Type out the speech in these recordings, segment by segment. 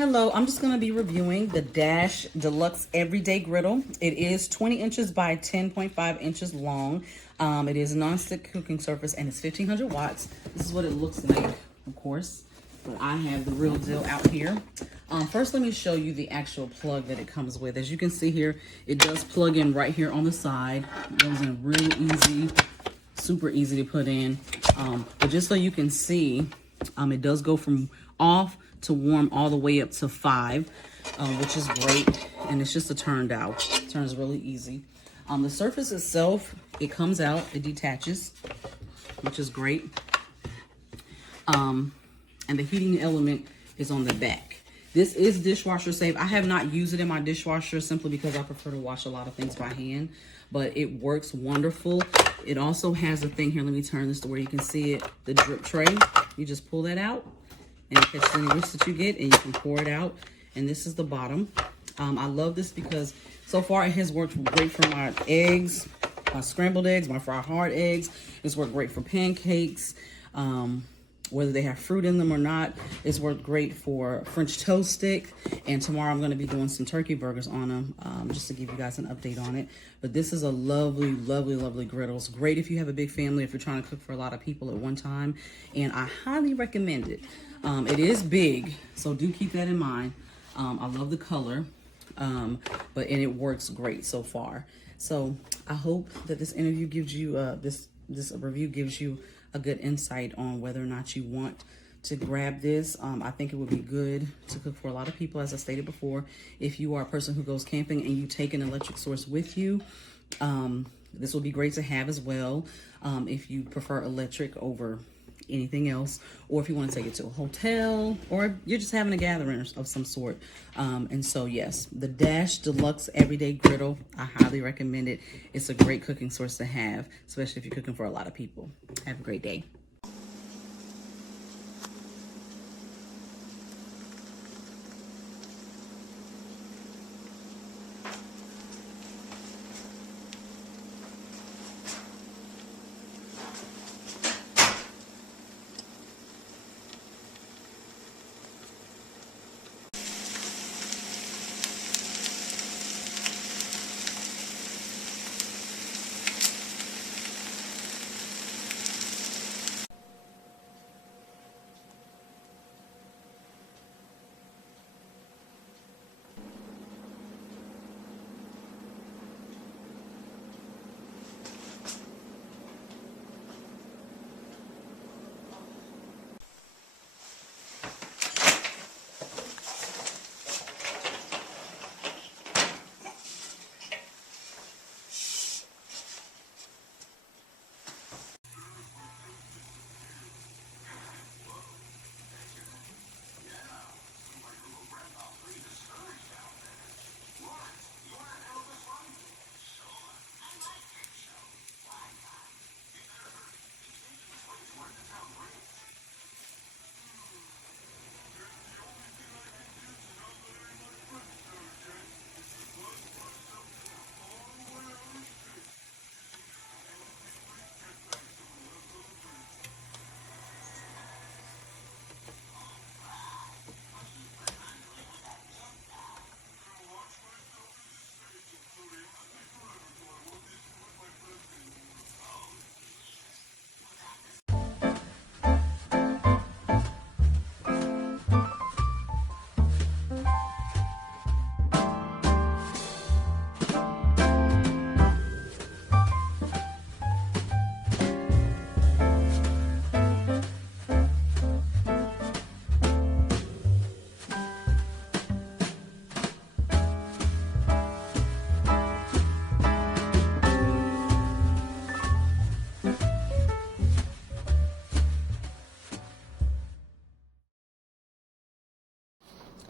Hello, I'm just going to be reviewing the Dash Deluxe Everyday Griddle. It is 20 inches by 10.5 inches long. It is a non-stick cooking surface and it's 1500 watts. This is what it looks like, of course, but I have the real deal out here. First, let me show you the actual plug that it comes with. As you can see here, it does plug in right here on the side. It goes in real easy, super easy to put in. But just so you can see, it does go from off to warm all the way up to 5, which is great. And it's just a turn dial. It turns really easy. The surface itself, it comes out, it detaches, which is great. And the heating element is on the back. This is dishwasher safe. I have not used it in my dishwasher simply because I prefer to wash a lot of things by hand, but it works wonderful. It also has a thing here. Let me turn this to where you can see it. The drip tray. You just pull that out and it catches any grease that you get and you can pour it out. And this is the bottom. I love this because so far it has worked great for my eggs, my scrambled eggs, my fried hard eggs. It's worked great for pancakes. Whether they have fruit in them or not. It's worked great for French toast stick. And tomorrow I'm going to be doing some turkey burgers on them, just to give you guys an update on it. But this is a lovely, lovely, lovely griddle. It's great if you have a big family, if you're trying to cook for a lot of people at one time. And I highly recommend it. It is big, so do keep that in mind. I love the color, and it works great so far. So I hope that this interview gives you, this review gives you a good insight on whether or not you want to grab this. I think it would be good to cook for a lot of people, as I stated before. If you are a person who goes camping and you take an electric source with you, this will be great to have as well. If you prefer electric over anything else, or if you want to take it to a hotel, or you're just having a gathering of some sort. And so yes, the Dash Deluxe Everyday Griddle, I highly recommend it. It's a great cooking source to have, especially if you're cooking for a lot of people. Have a great day.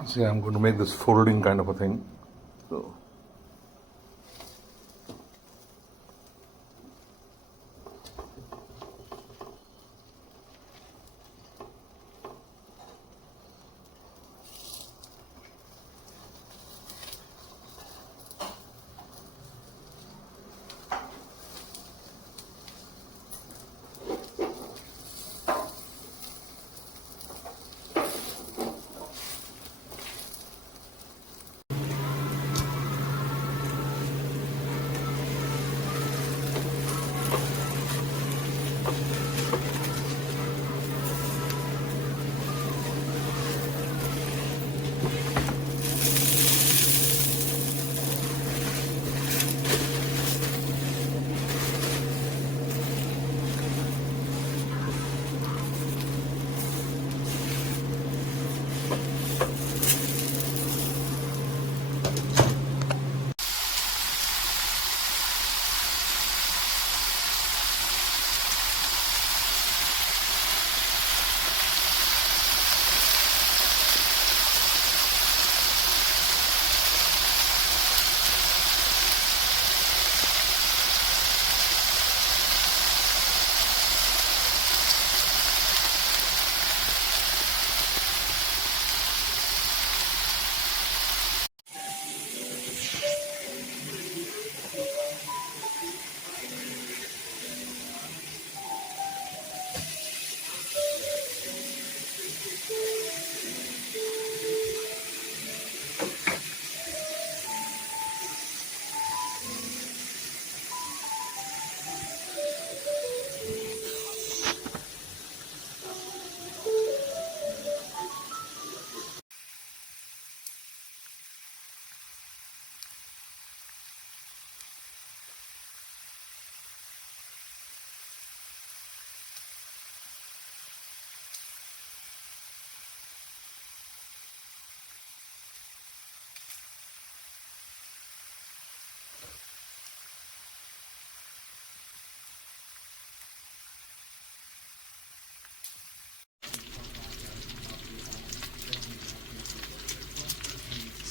See, I'm going to make this folding kind of a thing. So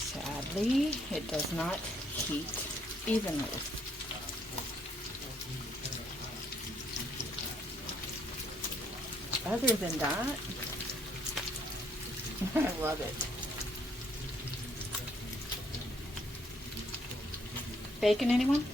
Sadly, it does not heat evenly. Other than that, I love it. Bacon, anyone?